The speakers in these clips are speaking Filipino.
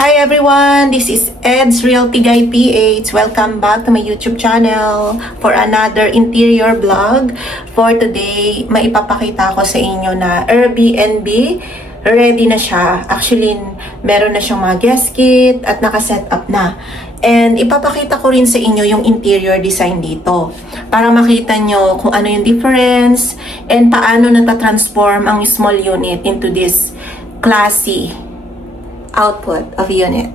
Hi everyone, this is Ed's Realty Guy PH. Welcome back to my YouTube channel for another interior vlog. For today, maipapakita ko sa inyo na Airbnb ready na siya. Actually, meron na siyang mga guest kit at naka-set up na. And ipapakita ko rin sa inyo yung interior design dito para makita nyo kung ano yung difference and paano natatransform ang small unit into this classy output of unit.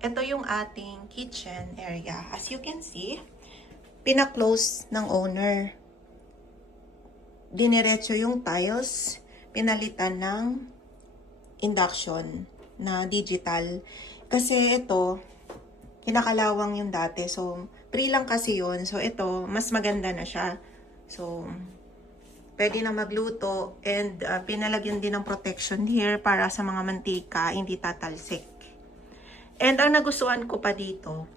Ito yung ating kitchen area. As you can see, pina-close ng owner. Diniretso yung tiles, pinalitan ng induction na digital. Kasi ito, kinakalawang yung dati. So, pre lang kasi yun. So, ito, mas maganda na siya. So, pwede na magluto and pinalagyan din ng protection here para sa mga mantika, hindi tatalsik. And ang nagustuhan ko pa dito,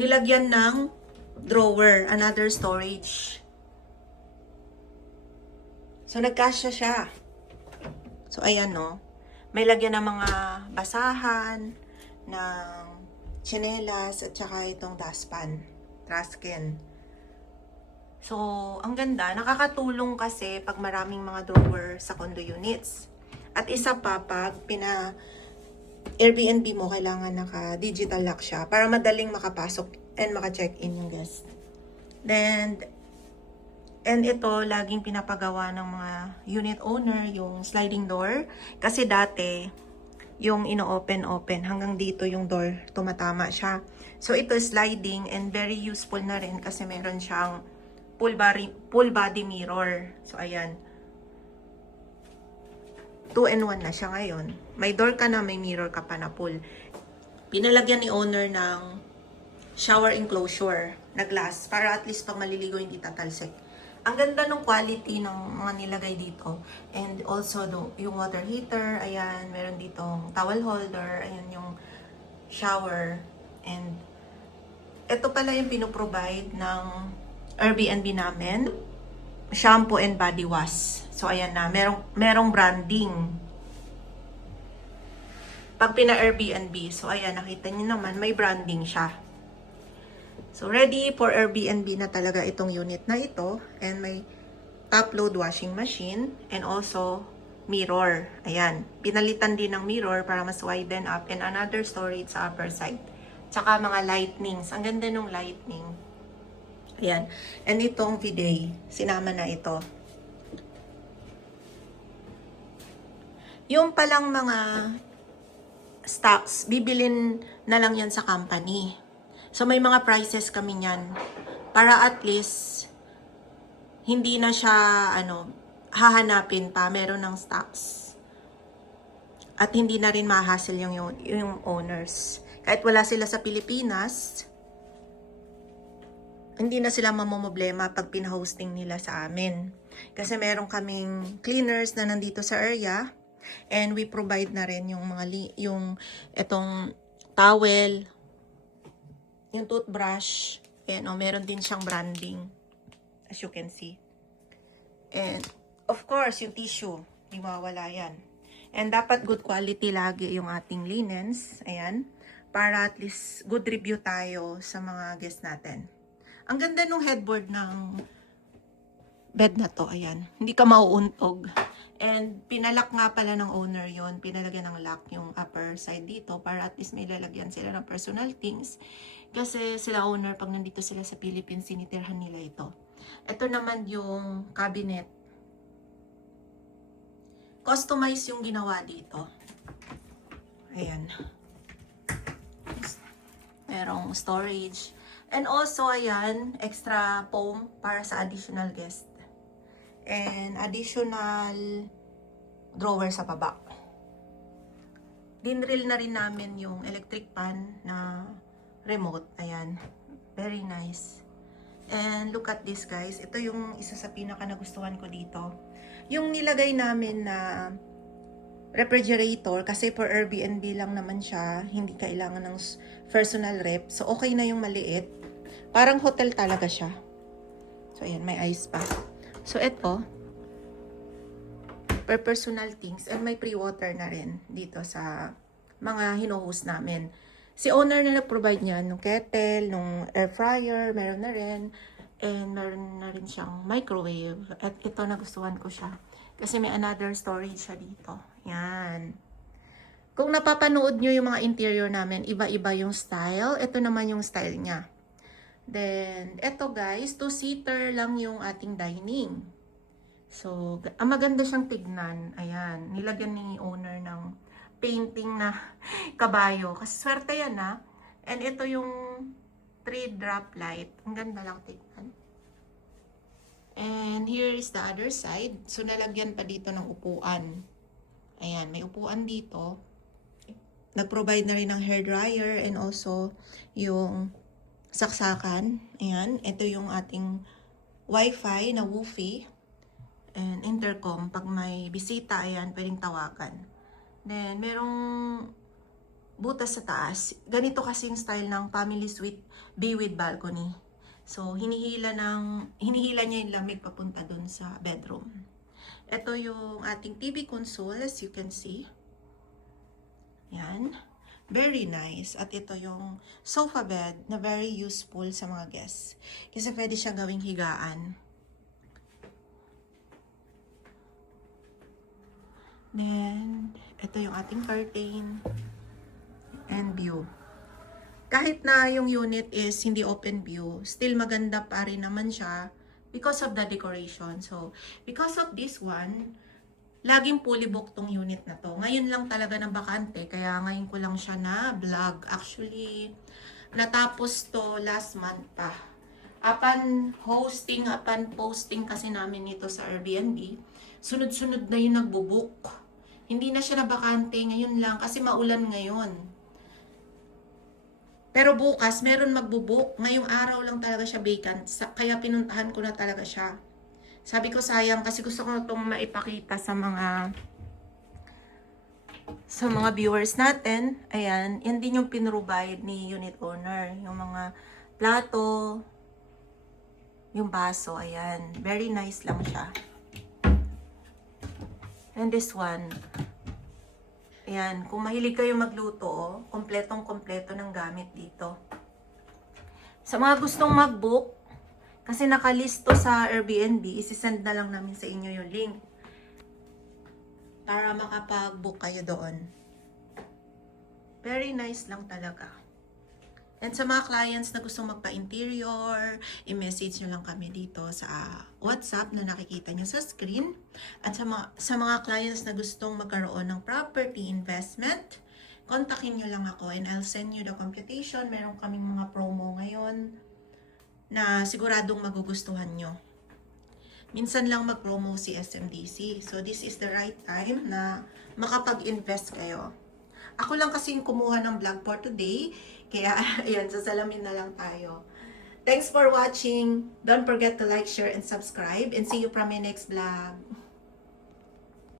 nilagyan ng drawer, another storage. So nagkasya siya. So ayan no, may lagyan ng mga basahan, ng tsinelas at saka itong dustpan, trash can. So, ang ganda, nakakatulong kasi pag maraming mga drawer sa condo units. At isa pa, pag Airbnb mo, kailangan naka-digital lock siya para madaling makapasok and maka-check-in yung guest. Then, and ito, laging pinapagawa ng mga unit owner, yung sliding door. Kasi dati, yung ino-open hanggang dito yung door, tumatama siya. So, ito sliding and very useful na rin kasi meron siyang full body mirror. So, ayan. 2-in-1 na siya ngayon. May door ka na, may mirror ka pa na full. Pinalagyan ni owner ng shower enclosure na glass para at least pag maliligo hindi tatalsik. Ang ganda ng quality ng mga nilagay dito. And also, yung water heater, ayan, meron ditong towel holder, ayan yung shower. And ito pala yung pinoprovide ng Airbnb namin, shampoo and body wash. So ayan na, merong branding. Pag pina-Airbnb, so ayan, nakita niyo naman, may branding siya. So ready for Airbnb na talaga itong unit na ito. And may top load washing machine and also mirror. Ayan, pinalitan din ng mirror para mas widen up and another storage sa upper side. Tsaka mga lightnings. Ang ganda ng lightning. Ayan. And itong bidet, sinama na ito. Yung palang mga stocks, bibilin na lang yan sa company. So, may mga prices kami niyan. Para at least, hindi na siya, hahanapin pa. Meron ng stocks. At hindi na rin ma-hassle yung owners. Kahit wala sila sa Pilipinas, hindi na sila mamomblema pag pinahosting nila sa amin. Kasi meron kaming cleaners na nandito sa area and we provide na rin yung mga itong towel, yung toothbrush, and meron din siyang branding as you can see. And of course, yung tissue, di mawawala yan. And dapat good quality lagi yung ating linens, ayan, para at least good review tayo sa mga guests natin. Ang ganda nung headboard ng bed na to, ayan. Hindi ka mauuntog. And pinalock nga pala ng owner yon, pinalagyan ng lock yung upper side dito para at least may lalagyan sila ng personal things. Kasi sila owner, pag nandito sila sa Philippines, sinitirhan nila ito. Ito naman yung cabinet. Customize yung ginawa dito. Ayan. Merong storage. And also, ayan, extra foam para sa additional guest. And additional drawer sa baba. Dinrill na rin namin yung electric pan na remote. Ayan. Very nice. And look at this, guys. Ito yung isa sa pinaka nagustuhan ko dito. Yung nilagay namin na refrigerator, kasi for Airbnb lang naman siya, hindi kailangan ng personal rep. So, okay na yung maliit. Parang hotel talaga siya. So, ayan, may ice pa. So, ito, per personal things, and may pre-water na rin dito sa mga hino-host namin. Si owner na nag-provide niyan ng kettle, ng air fryer, meron na rin. And meron na rin siyang microwave. At ito nagustuhan ko siya. Kasi may another storage siya dito. Yan. Kung napapanood nyo yung mga interior namin, iba-iba yung style. Ito naman yung style niya. Then, ito guys, 2-seater lang yung ating dining. So, maganda siyang tignan. Ayan, nilagyan ni owner ng painting na kabayo. Kasi swerte yan ha. And ito yung 3-drop light. Ang ganda lang tignan. And here is the other side. So, nalagyan pa dito ng upuan. Ayan, may upuan dito. Nag-provide na rin ng hair dryer and also yung saksakan. Ayan, ito yung ating wifi na woofy. And intercom. Pag may bisita, ayan, pwedeng tawagan. Then, merong butas sa taas. Ganito kasing style ng family suite bay with balcony. So, hinihila niya yung lamig papunta dun sa bedroom. Ito yung ating TV console, as you can see. Yan. Very nice. At ito yung sofa bed na very useful sa mga guests. Kasi pwede siya gawing higaan. Then, ito yung ating curtain and view. Kahit na yung unit is hindi open view, still maganda pa rin naman siya because of the decoration. So, because of this one, laging fully booked tong unit na to. Ngayon lang talaga na bakante, kaya ngayon ko lang siya na vlog. Actually, natapos to last month pa. Upon posting kasi namin ito sa Airbnb, sunod-sunod na yung nagbo-book. Hindi na siya na bakante ngayon lang kasi maulan ngayon. Pero bukas, meron magbo-book. Ngayong araw lang talaga siya vacant. Kaya pinuntahan ko na talaga siya. Sabi ko sayang kasi gusto ko itong maipakita sa mga viewers natin. Ayan, yan din yung pinrovide ni unit owner. Yung mga plato, yung baso, ayan. Very nice lang siya. And this one, ayan, kung mahilig kayo magluto, oh, kompletong-kompleto ng gamit dito. Sa mga gustong mag-book, kasi nakalisto sa Airbnb, isisend na lang namin sa inyo yung link para makapag-book kayo doon. Very nice lang talaga. And sa mga clients na gustong magpa-interior, i-message nyo lang kami dito sa WhatsApp na nakikita nyo sa screen. At sa mga clients na gustong magkaroon ng property investment, kontakin nyo lang ako and I'll send you the computation. Meron kaming mga promo ngayon na siguradong magugustuhan nyo. Minsan lang mag-promo si SMDC. So this is the right time na makapag-invest kayo. Ako lang kasi yung kumuha ng vlog for today. Kaya, ayan, sasalamin na lang tayo. Thanks for watching. Don't forget to like, share, and subscribe. And see you from my next vlog.